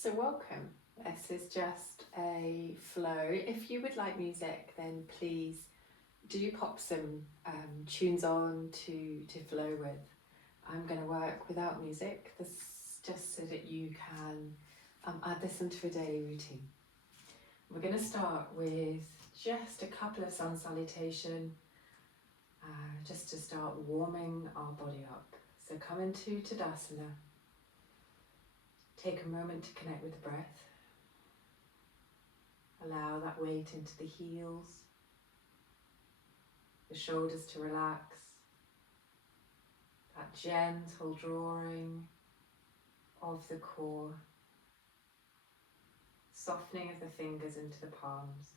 So welcome. This is just a flow. If you would like music, then please do pop some tunes on to flow with. I'm going to work without music. This is just so that you can add this into a daily routine. We're going to start with just a couple of sun salutation, just to start warming our body up. So come into Tadasana. Take a moment to connect with the breath. Allow that weight into the heels, the shoulders to relax, that gentle drawing of the core, softening of the fingers into the palms,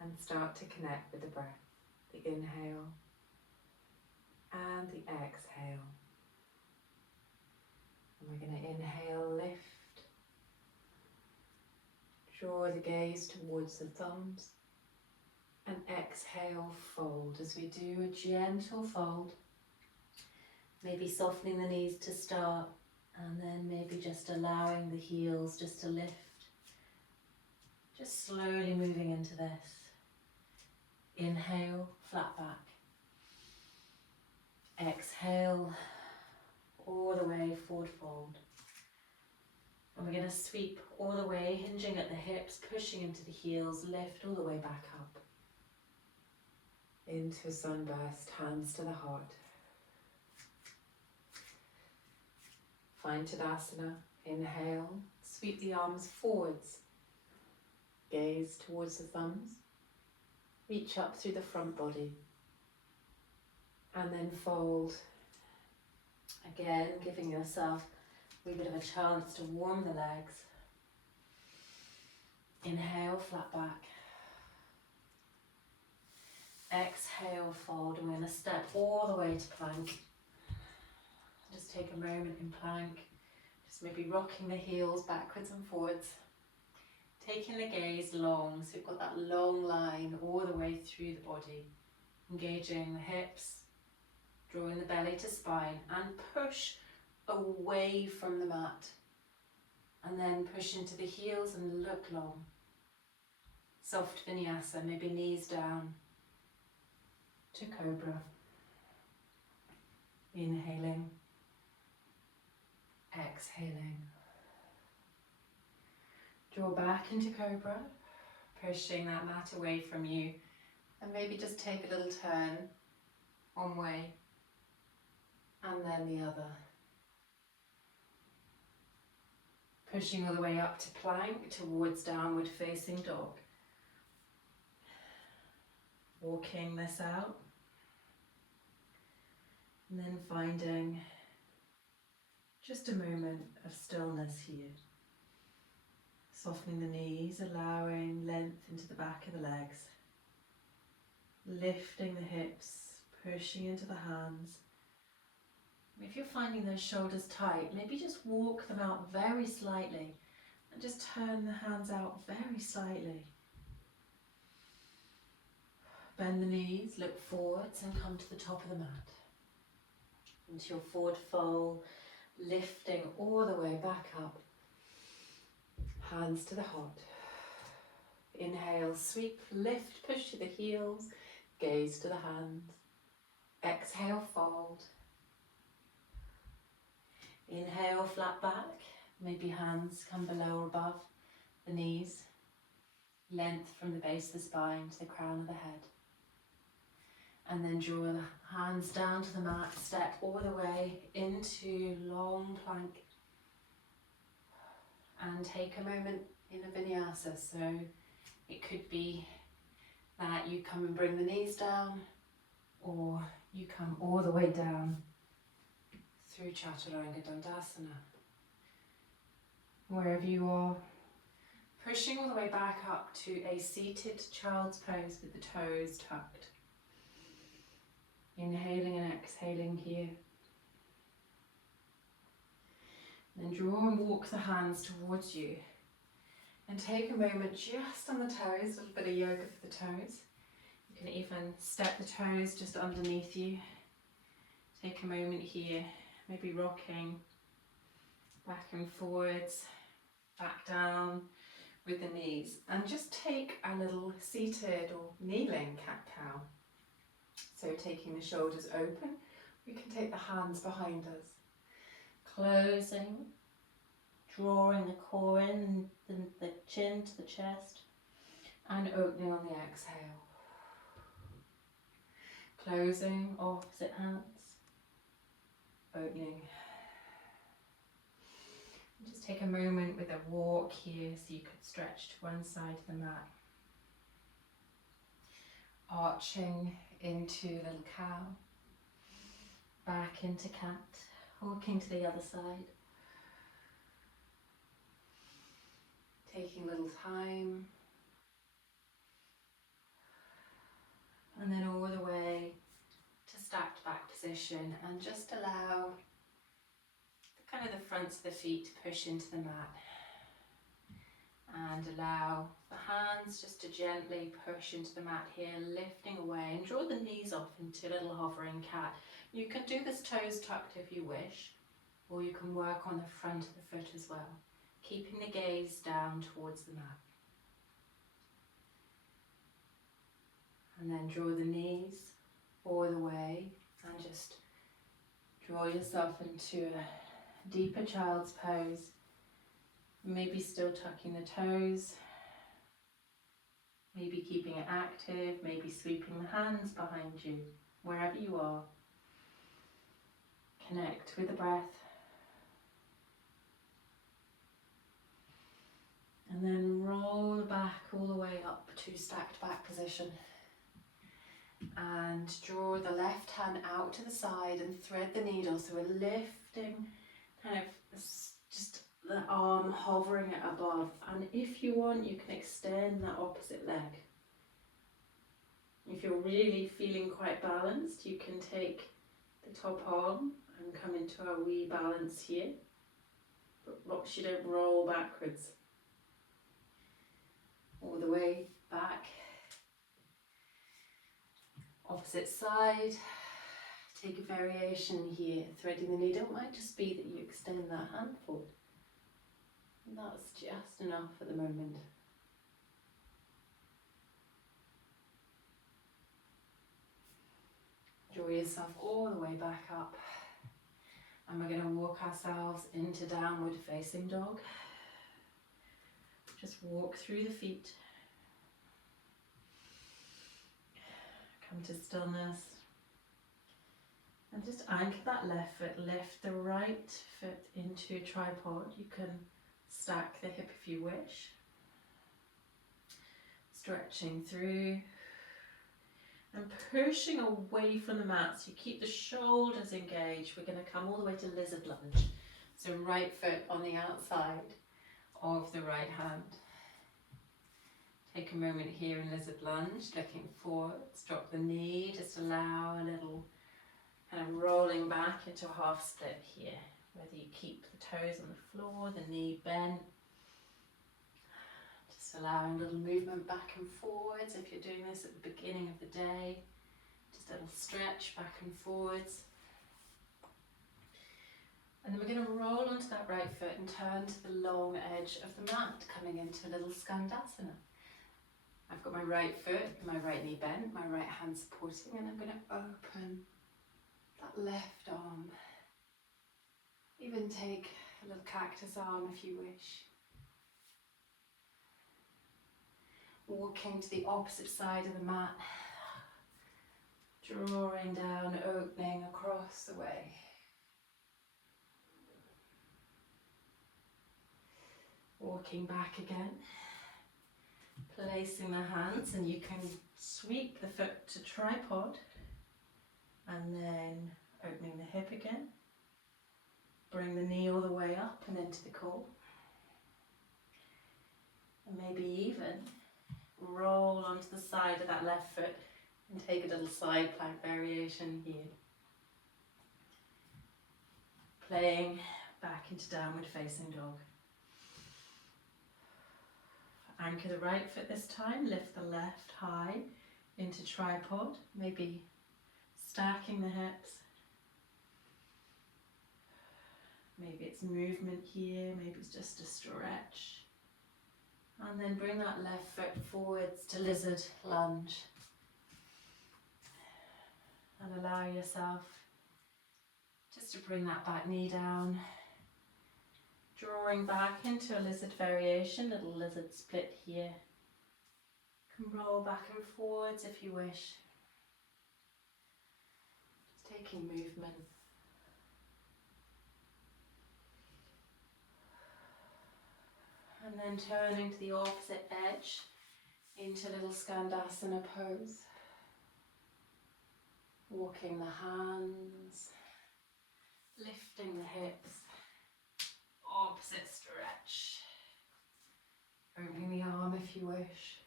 and start to connect with the breath, the inhale and the exhale. And we're going to inhale, lift, draw the gaze towards the thumbs, and exhale, fold. As we do a gentle fold, maybe softening the knees to start, and then maybe just allowing the heels just to lift. Just slowly moving into this. Inhale, flat back. Exhale, all the way, forward fold. And we're going to sweep all the way, hinging at the hips, pushing into the heels, lift all the way back up. Into a sunburst, hands to the heart. Find Tadasana, inhale, sweep the arms forwards. Gaze towards the thumbs. Reach up through the front body. And then fold. Again, giving yourself a wee bit of a chance to warm the legs. Inhale, flat back. Exhale, fold. And we're going to step all the way to plank. Just take a moment in plank. Just maybe rocking the heels backwards and forwards. Taking the gaze long, so we've got that long line all the way through the body. Engaging the hips, drawing the belly to spine, and push away from the mat. And then push into the heels and look long. Soft vinyasa, maybe knees down to cobra. Inhaling, exhaling. Draw back into cobra, pushing that mat away from you, and maybe just take a little turn one way and then the other. Pushing all the way up to plank towards downward facing dog. Walking this out, and then finding just a moment of stillness here. Softening the knees, allowing length into the back of the legs. Lifting the hips, pushing into the hands. If you're finding those shoulders tight, maybe just walk them out very slightly and just turn the hands out very slightly. Bend the knees, look forwards and come to the top of the mat. Into your forward fold, lifting all the way back up. Hands to the heart. Inhale, sweep, lift, push to the heels, gaze to the hands. Exhale, fold. Inhale, flat back. Maybe hands come below or above the knees. Length from the base of the spine to the crown of the head. And then draw the hands down to the mat, step all the way into long plank. And take a moment in a vinyasa. So it could be that you come and bring the knees down, or you come all the way down through Chaturanga Dandasana. Wherever you are, pushing all the way back up to a seated child's pose with the toes tucked. Inhaling and exhaling here. Then draw and walk the hands towards you. And take a moment just on the toes, a little bit of yoga for the toes. You can even step the toes just underneath you. Take a moment here, maybe rocking back and forwards. Back down with the knees, and just take a little seated or kneeling cat-cow. So taking the shoulders open, we can take the hands behind us. Closing, drawing the core in, the chin to the chest, and opening on the exhale. Closing, opposite hands, opening. Just take a moment with a walk here, so you could stretch to one side of the mat. Arching into little cow, back into cat, walking to the other side. Taking a little time. And then all the way to stacked back position, and just allow kind of the fronts of the feet to push into the mat, and allow the hands just to gently push into the mat here, lifting away, and draw the knees off into a little hovering cat. You can do this toes tucked if you wish, or you can work on the front of the foot as well, keeping the gaze down towards the mat. And then draw the knees all the way, and just draw yourself into a deeper child's pose. Maybe still tucking the toes, maybe keeping it active, maybe sweeping the hands behind you, wherever you are. Connect with the breath. And then roll back all the way up to stacked back position. And draw the left hand out to the side and thread the needle. So we're lifting kind of just the arm hovering it above. And if you want, you can extend that opposite leg. If you're really feeling quite balanced, you can take the top arm and come into a wee balance here. But watch you don't roll backwards. All the way back. Opposite side, take a variation here. Threading the needle might just be that you extend that hand forward. And that's just enough at the moment. Draw yourself all the way back up. And we're going to walk ourselves into downward facing dog. Just walk through the feet. Come to stillness, and just anchor that left foot, lift the right foot into a tripod. You can stack the hip if you wish. Stretching through and pushing away from the mat, so you keep the shoulders engaged. We're going to come all the way to lizard lunge. So right foot on the outside of the right hand. Take a moment here in lizard lunge, looking forwards, drop the knee, just allow a little kind of rolling back into a half split here. Whether you keep the toes on the floor, the knee bent. Just allowing a little movement back and forwards if you're doing this at the beginning of the day. Just a little stretch back and forwards. And then we're going to roll onto that right foot and turn to the long edge of the mat, coming into a little Skandasana. I've got my right foot, my right knee bent, my right hand supporting, and I'm going to open that left arm. Even take a little cactus arm if you wish. Walking to the opposite side of the mat, drawing down, opening across the way. Walking back again. Placing the hands, and you can sweep the foot to tripod, and then opening the hip again. Bring the knee all the way up and into the core. And maybe even roll onto the side of that left foot and take a little side plank variation here. Playing back into downward facing dog. Anchor the right foot this time, lift the left high into tripod, maybe stacking the hips. Maybe it's movement here, maybe it's just a stretch. And then bring that left foot forwards to lizard lunge. And allow yourself just to bring that back knee down. Drawing back into a lizard variation, little lizard split here. You can roll back and forwards if you wish. Just taking movement. And then turning to the opposite edge into little Skandasana pose. Walking the hands, lifting the hips, opposite stretch. Opening the arm if you wish.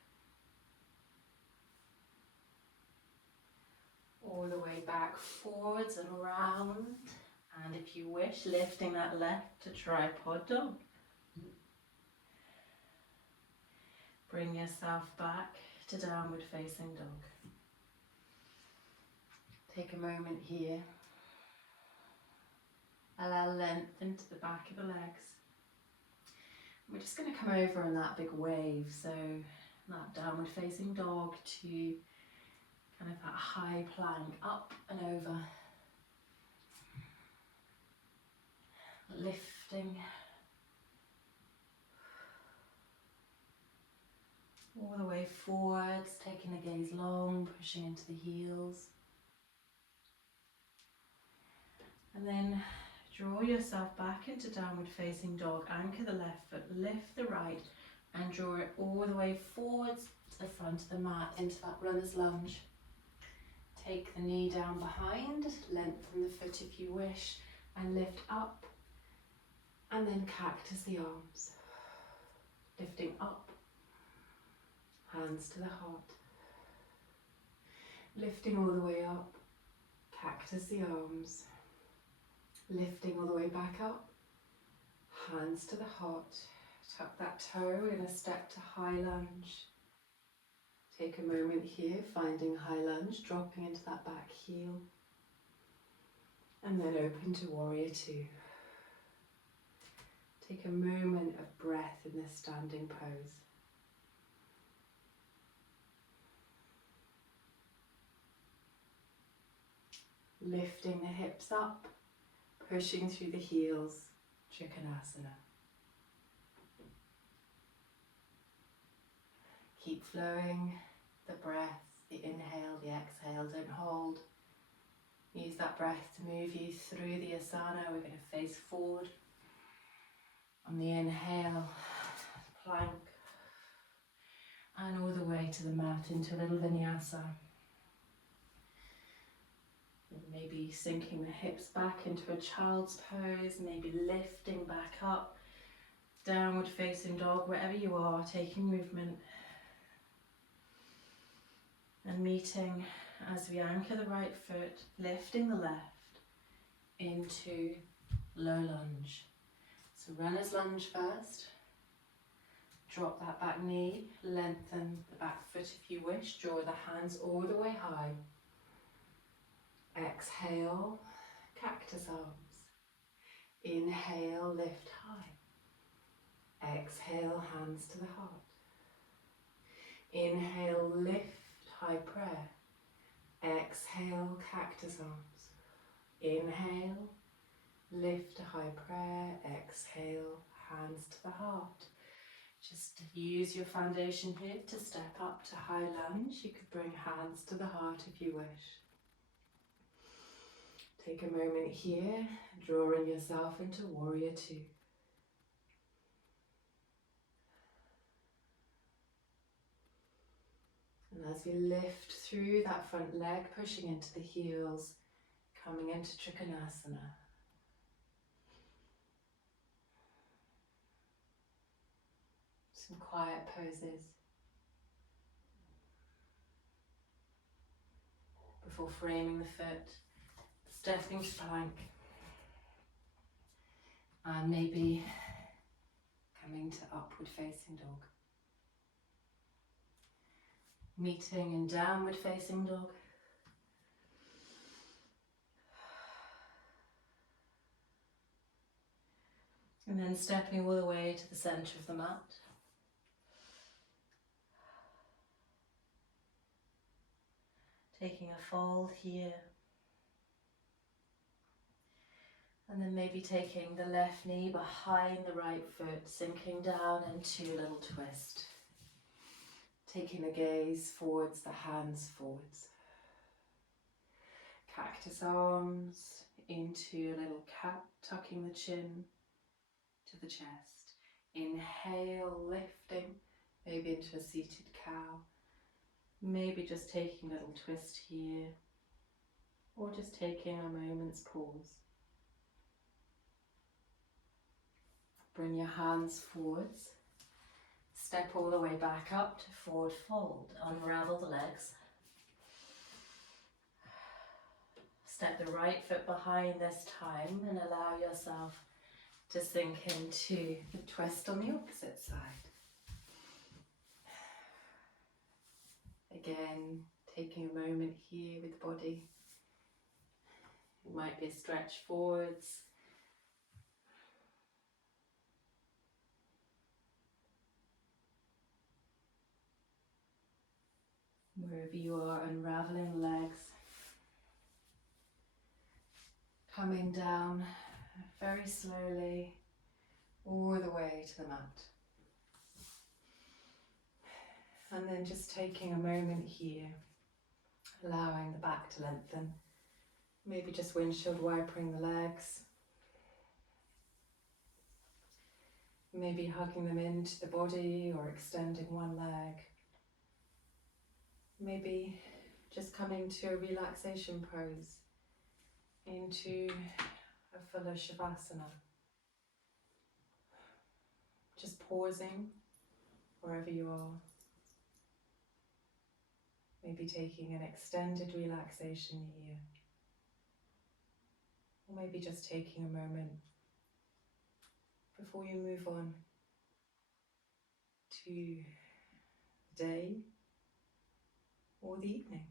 All the way back forwards and around. And if you wish, lifting that left to tripod dog. Bring yourself back to downward facing dog. Take a moment here. Allow length into the back of the legs. We're just going to come over in that big wave, so that downward facing dog to kind of that high plank, up and over. Lifting. All the way forwards, taking the gaze long, pushing into the heels. And then draw yourself back into downward facing dog, anchor the left foot, lift the right and draw it all the way forwards to the front of the mat into that runner's lunge. Take the knee down behind, lengthen the foot if you wish and lift up and then cactus the arms. Lifting up, hands to the heart. Lifting all the way up, cactus the arms. Lifting all the way back up, hands to the heart. Tuck that toe in a step to high lunge. Take a moment here, finding high lunge, dropping into that back heel. And then open to warrior two. Take a moment of breath in this standing pose. Lifting the hips up, pushing through the heels, Trikonasana. Keep flowing the breath, the inhale, the exhale, don't hold. Use that breath to move you through the asana. We're going to face forward. On the inhale, plank, and all the way to the mat into a little vinyasa. Maybe sinking the hips back into a child's pose, maybe lifting back up, downward facing dog, wherever you are, taking movement. And meeting as we anchor the right foot, lifting the left into low lunge. So runner's lunge first. Drop that back knee, lengthen the back foot if you wish, draw the hands all the way high. Exhale, cactus arms. Inhale, lift high. Exhale, hands to the heart. Inhale, lift, high prayer. Exhale, cactus arms. Inhale, lift to high prayer. Exhale, hands to the heart. Just use your foundation here to step up to high lunge. You could bring hands to the heart if you wish. Take a moment here, drawing yourself into warrior two. And as we lift through that front leg, pushing into the heels, coming into Trikonasana. Some quiet poses before framing the foot. Stepping to plank and maybe coming to upward facing dog. Meeting in downward facing dog. And then stepping all the way to the center of the mat. taking a fold here. And then maybe taking the left knee behind the right foot, sinking down into a little twist. Taking the gaze forwards, the hands forwards. Cactus arms into a little cat, tucking the chin to the chest. Inhale, lifting, maybe into a seated cow. Maybe just taking a little twist here, or just taking a moment's pause. Bring your hands forwards. Step all the way back up to forward fold. Unravel the legs. Step the right foot behind this time and allow yourself to sink into the twist on the opposite side. Again, taking a moment here with the body. It might be a stretch forwards. Wherever you are, unraveling the legs. Coming down very slowly all the way to the mat. And then just taking a moment here, allowing the back to lengthen. Maybe just windshield wipering the legs. Maybe hugging them into the body or extending one leg. Maybe just coming to a relaxation pose into a fuller Shavasana. Just pausing wherever you are. Maybe taking an extended relaxation here. Or maybe just taking a moment before you move on to the day or the evening.